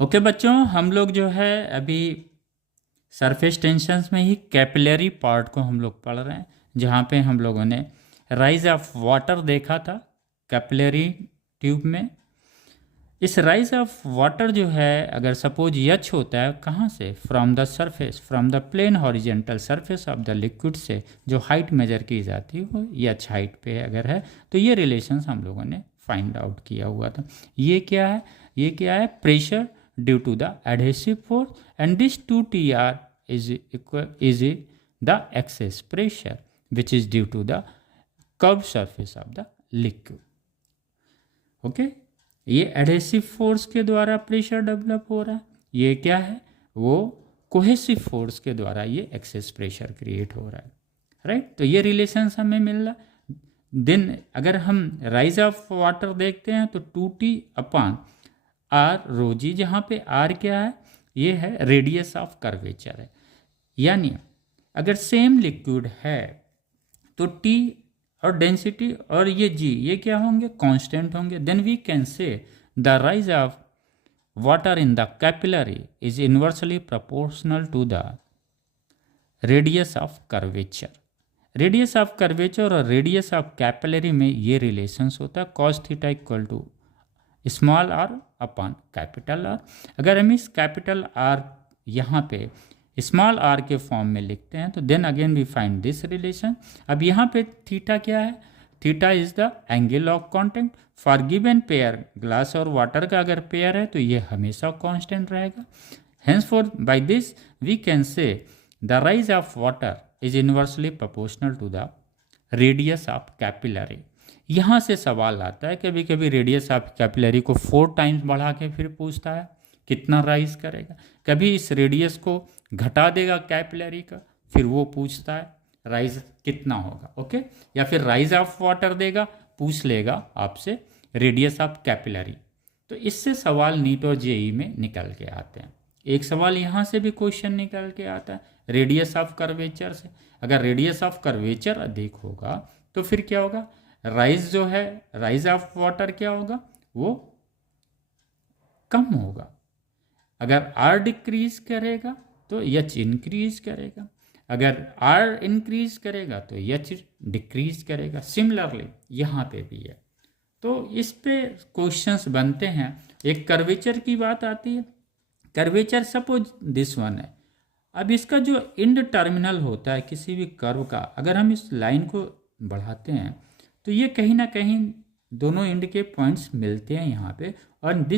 Okay बच्चों, हम लोग जो है अभी सरफेस टेंशन्स में ही कैपिलरी पार्ट को हम लोग पढ़ रहे हैं, जहाँ पे हम लोगों ने राइज ऑफ वाटर देखा था कैपिलरी ट्यूब में। इस राइज ऑफ वाटर जो है, अगर सपोज यच होता है कहाँ से, from the surface, from the plane horizontal surface of the liquid से जो हाइट मेजर की जाती है वो यच हाइट पे अगर है, तो ये रिलेशंस हम लोगों ने फाइंड आउट किया हुआ था। ये क्या है, ये क्या है, pressure due to the adhesive force, and this 2Tr is the excess pressure which is due to the curved surface of the liquid. Okay, ये एडहेसिव फोर्स के द्वारा प्रेशर डेवलप हो रहा है। ये क्या है, वो कोहेसिव फोर्स के द्वारा ये एक्सेस प्रेशर क्रिएट हो रहा है, राइट। तो ये रिलेशंस हमें मिल रहा। देन अगर हम राइज ऑफ वाटर देखते हैं तो 2T/r rho g, जहाँ पे r क्या है, ये है रेडियस ऑफ कर्वेचर है। यानी अगर सेम लिक्विड है तो T और डेंसिटी और ये G, ये क्या होंगे, कांस्टेंट होंगे। Then we can say the rise of water in the capillary is inversely proportional to the radius of curvature. Radius of curvature और रेडियस ऑफ कैपिलरी में ये रिलेशंस होता है cos theta equal to small r upon capital R। अगर हम इस capital R यहाँ पे स्मॉल r के फॉर्म में लिखते हैं तो then again we find this relation. अब यहाँ पे थीटा क्या है, theta is the angle of contact for given pair. Glass और वाटर का अगर पेयर है तो ये हमेशा कांस्टेंट रहेगा। Henceforth by this we can say the rise of water is inversely proportional to the radius of capillary. यहाँ से सवाल आता है, कभी कभी रेडियस ऑफ कैपिलरी को 4 टाइम्स बढ़ा के फिर पूछता है कितना राइज करेगा। कभी इस रेडियस को घटा देगा कैपिलरी का, फिर वो पूछता है राइज कितना होगा, ओके। या फिर राइज ऑफ वाटर देगा, पूछ लेगा आपसे रेडियस ऑफ कैपिलरी। तो इससे सवाल नीट और जेई में निकल के आते हैं। एक सवाल यहाँ से भी क्वेश्चन निकल के आता है रेडियस ऑफ कर्वेचर से। अगर रेडियस ऑफ कर्वेचर अधिक होगा तो फिर क्या होगा, राइज जो है, राइज ऑफ वाटर क्या होगा, वो कम होगा। अगर r डिक्रीज करेगा तो h इंक्रीज करेगा, अगर r इंक्रीज करेगा तो h डिक्रीज करेगा। सिमिलरली यहाँ पे भी है। तो इस पे क्वेश्चंस बनते हैं। एक कर्वेचर की बात आती है, कर्वेचर सपोज दिस वन है। अब इसका जो इंड टर्मिनल होता है किसी भी कर्व का, अगर हम इस लाइन को बढ़ाते हैं तो ये कहीं ना कहीं दोनों इंड के पॉइंट्स मिलते हैं यहाँ पे, और दिस